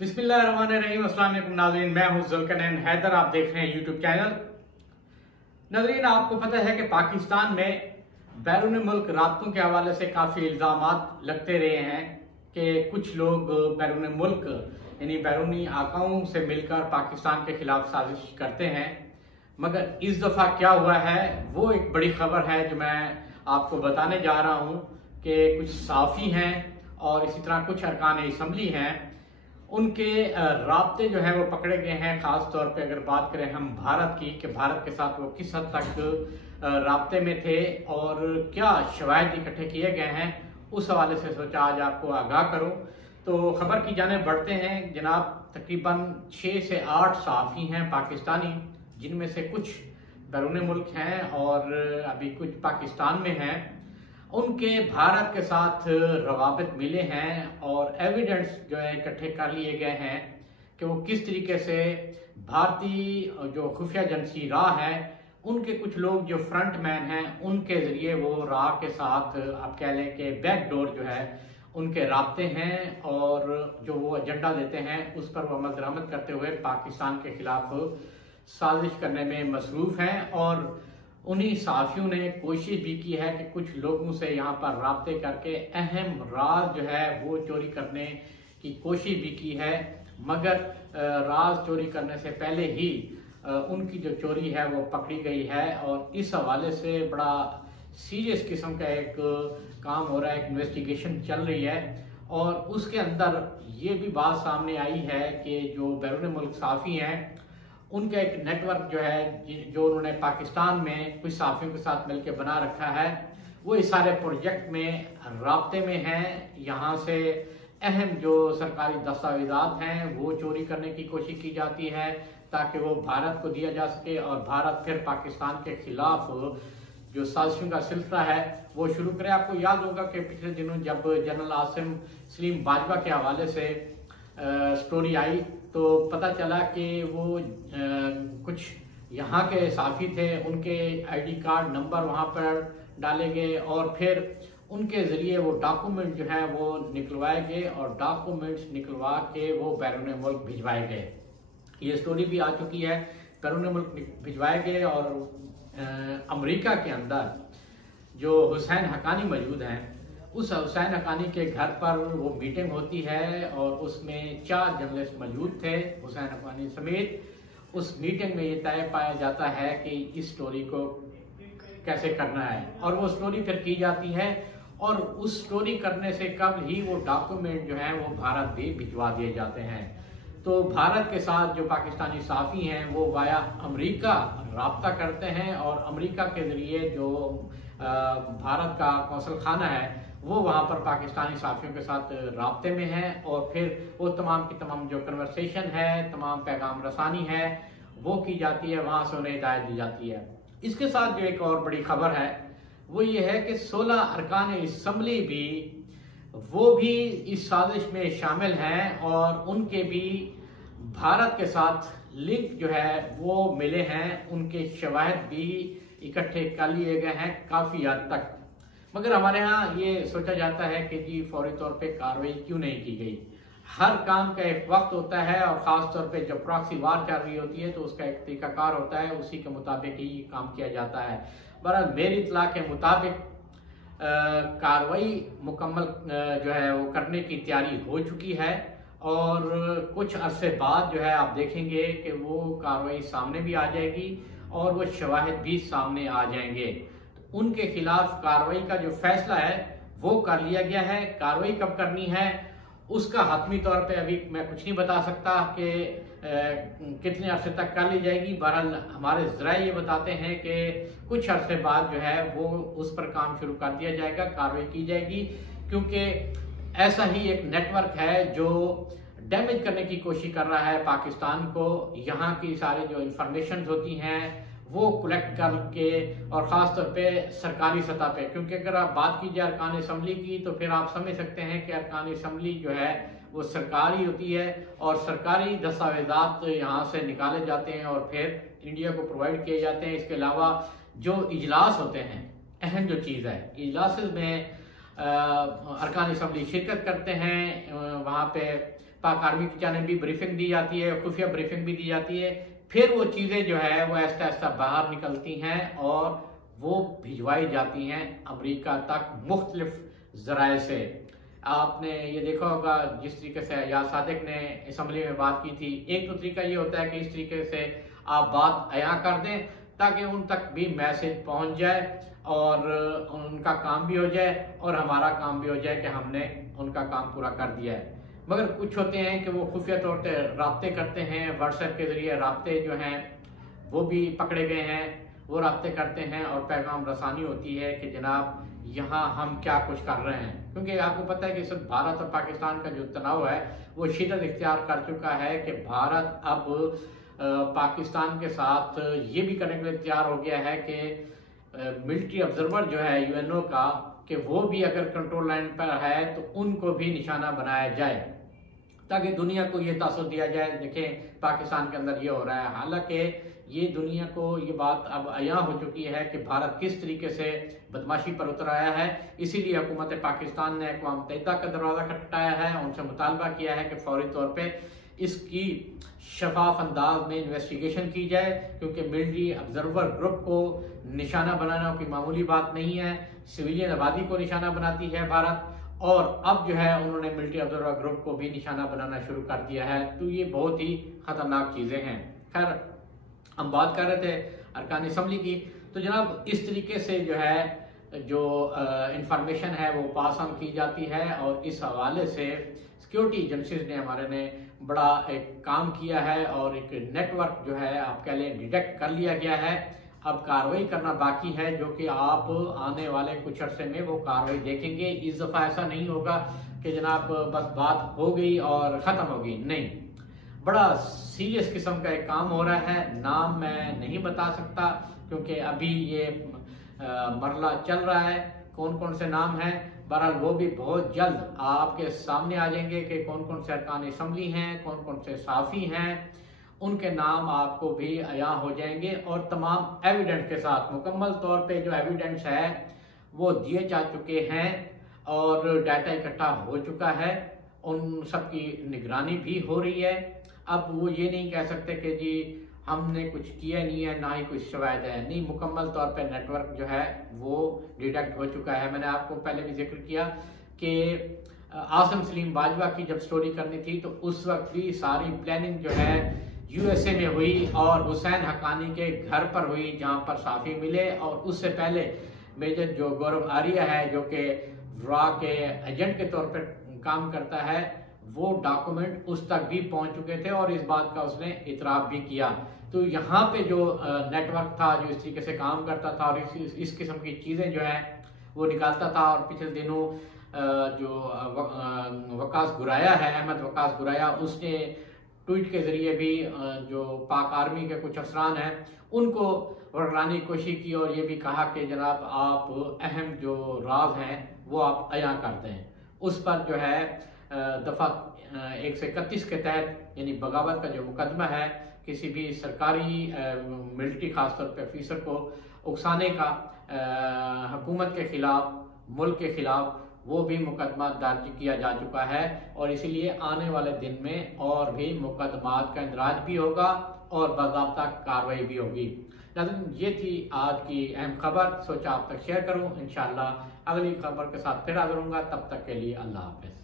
बिस्मिल्लाहिर्रहमानिर्रहीम। अस्सलाम वालेकुम नाज़रीन, मैं हूं जुल्करनैन हैदर। आप देख रहे हैं यूट्यूब चैनल। नाज़रीन, आपको पता है कि पाकिस्तान में बैरून मुल्क राब्तों के हवाले से काफ़ी इल्ज़ामात लगते रहे हैं कि कुछ लोग बैरून मुल्क यानी बैरूनी आकाओं से मिलकर पाकिस्तान के खिलाफ साजिश करते हैं। मगर इस दफ़ा क्या हुआ है वो एक बड़ी खबर है जो मैं आपको बताने जा रहा हूँ कि कुछ सहाफ़ी हैं और इसी तरह कुछ अरकान असम्बली हैं, उनके राब्ते जो है वो पकड़े गए हैं। ख़ास तौर पे अगर बात करें हम भारत की कि भारत के साथ वो किस हद तक राब्ते में थे और क्या शवाहिद इकट्ठे किए गए हैं, उस हवाले से सोचा आज आपको आगाह करूं। तो खबर की जाने बढ़ते हैं जनाब। तकरीबन 6 से 8 सहाफ़ी हैं पाकिस्तानी, जिनमें से कुछ बैरून मुल्क हैं और अभी कुछ पाकिस्तान में हैं। उनके भारत के साथ रवाबित मिले हैं और एविडेंस जो है इकट्ठे कर लिए गए हैं कि वो किस तरीके से भारतीय जो खुफिया एजेंसी राह है, उनके कुछ लोग जो फ्रंट मैन हैं, उनके जरिए वो राह के साथ आप कह लें कि बैकडोर जो है उनके राब्ते हैं और जो वो एजेंडा देते हैं उस पर वो अमल दरामद करते हुए पाकिस्तान के खिलाफ साजिश करने में मसरूफ़ हैं। और उन्हीं सहाफ़ियों ने कोशिश भी की है कि कुछ लोगों से यहाँ पर राब्ते करके अहम राज जो है वो चोरी करने की कोशिश भी की है। मगर राज चोरी करने से पहले ही उनकी जो चोरी है वो पकड़ी गई है और इस हवाले से बड़ा सीरियस किस्म का एक काम हो रहा है, एक इन्वेस्टिगेशन चल रही है। और उसके अंदर ये भी बात सामने आई है कि जो बैरून मुल्क सहाफ़ी हैं, उनका एक नेटवर्क जो है जो उन्होंने पाकिस्तान में कुछ सहाफ़ियों के साथ मिलकर बना रखा है, वो इस सारे प्रोजेक्ट में राब्ते में हैं। यहाँ से अहम जो सरकारी दस्तावेज़ात हैं वो चोरी करने की कोशिश की जाती है ताकि वो भारत को दिया जा सके और भारत फिर पाकिस्तान के खिलाफ जो साजिशों का सिलसिला है वो शुरू करे। आपको याद होगा कि पिछले दिनों जब जनरल आसिम सलीम बाजवा के हवाले से स्टोरी आई तो पता चला कि वो कुछ यहाँ के सहाफ़ी थे, उनके आईडी कार्ड नंबर वहाँ पर डाले गए और फिर उनके ज़रिए वो डॉक्यूमेंट जो है वो निकलवाए गए और डॉक्यूमेंट्स निकलवा के वो बैरून मुल्क भिजवाए गए। ये स्टोरी भी आ चुकी है, बैरून मुल्क भिजवाए गए और अमेरिका के अंदर जो हुसैन हक्कानी मौजूद हैं, उस हुसैन हक्कानी के घर पर वो मीटिंग होती है और उसमें 4 जर्नलिस्ट मौजूद थे हुसैन हक्कानी समेत। उस मीटिंग में ये तय पाया जाता है कि इस स्टोरी को कैसे करना है और वो स्टोरी फिर की जाती है और उस स्टोरी करने से कब ही वो डॉक्यूमेंट जो है वो भारत भी भिजवा दिए जाते हैं। तो भारत के साथ जो पाकिस्तानी सहाफ़ी हैं वो वाया अमेरिका राब्ता करते हैं और अमेरिका के ज़रिए जो भारत का कौंसल खाना है वो वहाँ पर पाकिस्तानी सहाफ़ियों के साथ राब्ते में है और फिर वो तमाम की तमाम जो कन्वर्सेशन है, तमाम पैगाम रसानी है वो की जाती है, वहाँ से उन्हें हिदायत दी जाती है। इसके साथ जो एक और बड़ी खबर है वो ये है कि 16 अरकान असम्बली भी वो भी इस साजिश में शामिल हैं और उनके भी भारत के साथ लिंक जो है वो मिले हैं, उनके शवाहिद भी इकट्ठे कर लिए गए हैं काफ़ी हद तक। मगर हमारे यहाँ ये सोचा जाता है कि जी फौरी तौर पे कार्रवाई क्यों नहीं की गई। हर काम का एक वक्त होता है और ख़ास तौर पे जब प्रॉक्सी वार चल रही होती है तो उसका एक तरीकाकार होता है, उसी के मुताबिक ही काम किया जाता है। बहरहाल मेरी इत्तला के मुताबिक कार्रवाई मुकम्मल जो है वो करने की तैयारी हो चुकी है और कुछ अरसे बाद जो है आप देखेंगे कि वो कार्रवाई सामने भी आ जाएगी और वो शवाहिद भी सामने आ जाएंगे। तो उनके खिलाफ कार्रवाई का जो फैसला है वो कर लिया गया है। कार्रवाई कब करनी है उसका हतमी तौर पे अभी मैं कुछ नहीं बता सकता कि कितने अरसे तक कर ली जाएगी। बहरहाल हमारे ज़राए ये बताते हैं कि कुछ अरसे बाद जो है वो उस पर काम शुरू कर दिया जाएगा, कार्रवाई की जाएगी, क्योंकि ऐसा ही एक नेटवर्क है जो डैमेज करने की कोशिश कर रहा है पाकिस्तान को। यहाँ की सारी जो इंफॉर्मेशन होती हैं वो कलेक्ट करके और ख़ास तौर पे सरकारी सतह पे, क्योंकि अगर आप बात कीजिए अरकान असम्बली की तो फिर आप समझ सकते हैं कि अरकान असम्बली जो है वो सरकारी होती है और सरकारी दस्तावेज़ात यहाँ से निकाले जाते हैं और फिर इंडिया को प्रोवाइड किए जाते हैं। इसके अलावा जो इजलास होते हैं, अहम जो चीज़ है, इजलास में अरकान असम्बली शिरकत करते हैं, वहाँ पे पाक आर्मी की जानिब भी ब्रीफिंग दी जाती है, खुफिया ब्रीफिंग भी दी जाती है। फिर वो चीज़ें जो है वो ऐसा ऐसा बाहर निकलती हैं और वो भिजवाई जाती हैं अमेरिका तक मुख्तलिफ ज़राए से। आपने ये देखा होगा जिस तरीके से याद सादिक ने असम्बली में बात की थी, एक तो तरीका ये होता है कि इस तरीके से आप बात अया कर दें ताकि उन तक भी मैसेज पहुंच जाए और उनका काम भी हो जाए और हमारा काम भी हो जाए कि हमने उनका काम पूरा कर दिया है। मगर कुछ होते हैं कि वो खुफिया तौर पर राब्ते करते हैं, व्हाट्सएप के जरिए राब्ते जो हैं वो भी पकड़े गए हैं, वो राब्ते करते हैं और पैगाम रसानी होती है कि जनाब यहाँ हम क्या कुछ कर रहे हैं। क्योंकि आपको पता है कि सिर्फ भारत और पाकिस्तान का जो तनाव है वो शिद्दत इख्तियार कर चुका है कि भारत अब पाकिस्तान के साथ ये भी करने के लिए तैयार हो गया है कि मिलिट्री ऑब्जर्वर जो है यूएनओ का, कि वो भी अगर कंट्रोल लाइन पर है तो उनको भी निशाना बनाया जाए ताकि दुनिया को ये तासुर दिया जाए देखें पाकिस्तान के अंदर ये हो रहा है। हालांकि ये दुनिया को ये बात अब अया हो चुकी है कि भारत किस तरीके से बदमाशी पर उतर आया है। इसीलिए हुकूमत पाकिस्तान ने अक़वाम मुत्तहिदा का दरवाज़ा खटखटाया है, उनसे मुतालबा किया है कि फौरी तौर पर इसकी शफाफ अंदाज में इन्वेस्टिगेशन की जाए, क्योंकि मिलिट्री ऑब्जर्वर ग्रुप को निशाना बनाना कोई मामूली बात नहीं है। सिविलियन आबादी को निशाना बनाती है भारत, और अब जो है उन्होंने मिलिट्री ऑब्जर्वर ग्रुप को भी निशाना बनाना शुरू कर दिया है। तो ये बहुत ही खतरनाक चीज़ें हैं। खैर, हम बात कर रहे थे अरकान असम्बली की, तो जनाब इस तरीके से जो है जो इंफॉर्मेशन है वो पास ऑन की जाती है और इस हवाले से सिक्योरिटी एजेंसीज ने हमारे ने बड़ा एक काम किया है और एक नेटवर्क जो है आप कह लें डिटेक्ट कर लिया गया है। अब कार्रवाई करना बाकी है जो कि आप आने वाले कुछ अरसे में वो कार्रवाई देखेंगे। इस दफ़ा ऐसा नहीं होगा कि जनाब बस बात हो गई और ख़त्म हो गई, नहीं, बड़ा सीरियस किस्म का एक काम हो रहा है। नाम मैं नहीं बता सकता क्योंकि अभी ये मरला चल रहा है, कौन कौन से नाम हैं। बहरहाल वो भी बहुत जल्द आपके सामने आ जाएंगे कि कौन कौन से अरकान असम्बली हैं, कौन कौन से साफ़ी हैं, उनके नाम आपको भी अया हो जाएंगे और तमाम एविडेंस के साथ मुकम्मल तौर पे जो एविडेंस है वो दिए जा चुके हैं और डाटा इकट्ठा हो चुका है, उन सब की निगरानी भी हो रही है। अब वो ये नहीं कह सकते कि जी हमने कुछ किया नहीं है, ना ही कुछ शिकायत है, नहीं, मुकम्मल तौर पे नेटवर्क जो है वो डिटेक्ट हो चुका है। मैंने आपको पहले भी जिक्र किया कि आसिम सलीम बाजवा की जब स्टोरी करनी थी तो उस वक्त भी सारी प्लानिंग जो है यूएसए में हुई और हुसैन हक्कानी के घर पर हुई जहां पर साफी मिले, और उससे पहले मेजर जो गौरव आर्या है जो कि व्रा के एजेंट के तौर पर काम करता है, वो डॉक्यूमेंट उस तक भी पहुंच चुके थे और इस बात का उसने इतराफ भी किया। तो यहाँ पे जो नेटवर्क था जो इस तरीके से काम करता था और इस किस्म की चीज़ें जो है वो निकालता था, और पिछले दिनों जो वकास गुराया है, अहमद वकास गुराया, उसने ट्वीट के जरिए भी जो पाक आर्मी के कुछ अफसरान हैं उनको वर्गलाने की कोशिश की और ये भी कहा कि जनाब आप अहम जो राज हैं वो आप अया करते हैं। उस पर जो है दफ़ा 131 के तहत यानी बगावत का जो मुकदमा है किसी भी सरकारी मिलिट्री खासतौर पर अफीसर को उकसाने का हुकूमत के खिलाफ, मुल्क के खिलाफ, वो भी मुकदमा दर्ज किया जा चुका है और इसीलिए आने वाले दिन में और भी मुकदमात का इंदराज भी होगा और बाज़ाब्ता कार्रवाई भी होगी। लेकिन ये थी आज की अहम खबर, सोचा आप तक शेयर करूं। इंशाअल्लाह अगली खबर के साथ फिर हाजिर होऊंगा, तब तक के लिए अल्लाह हाफ़िज़।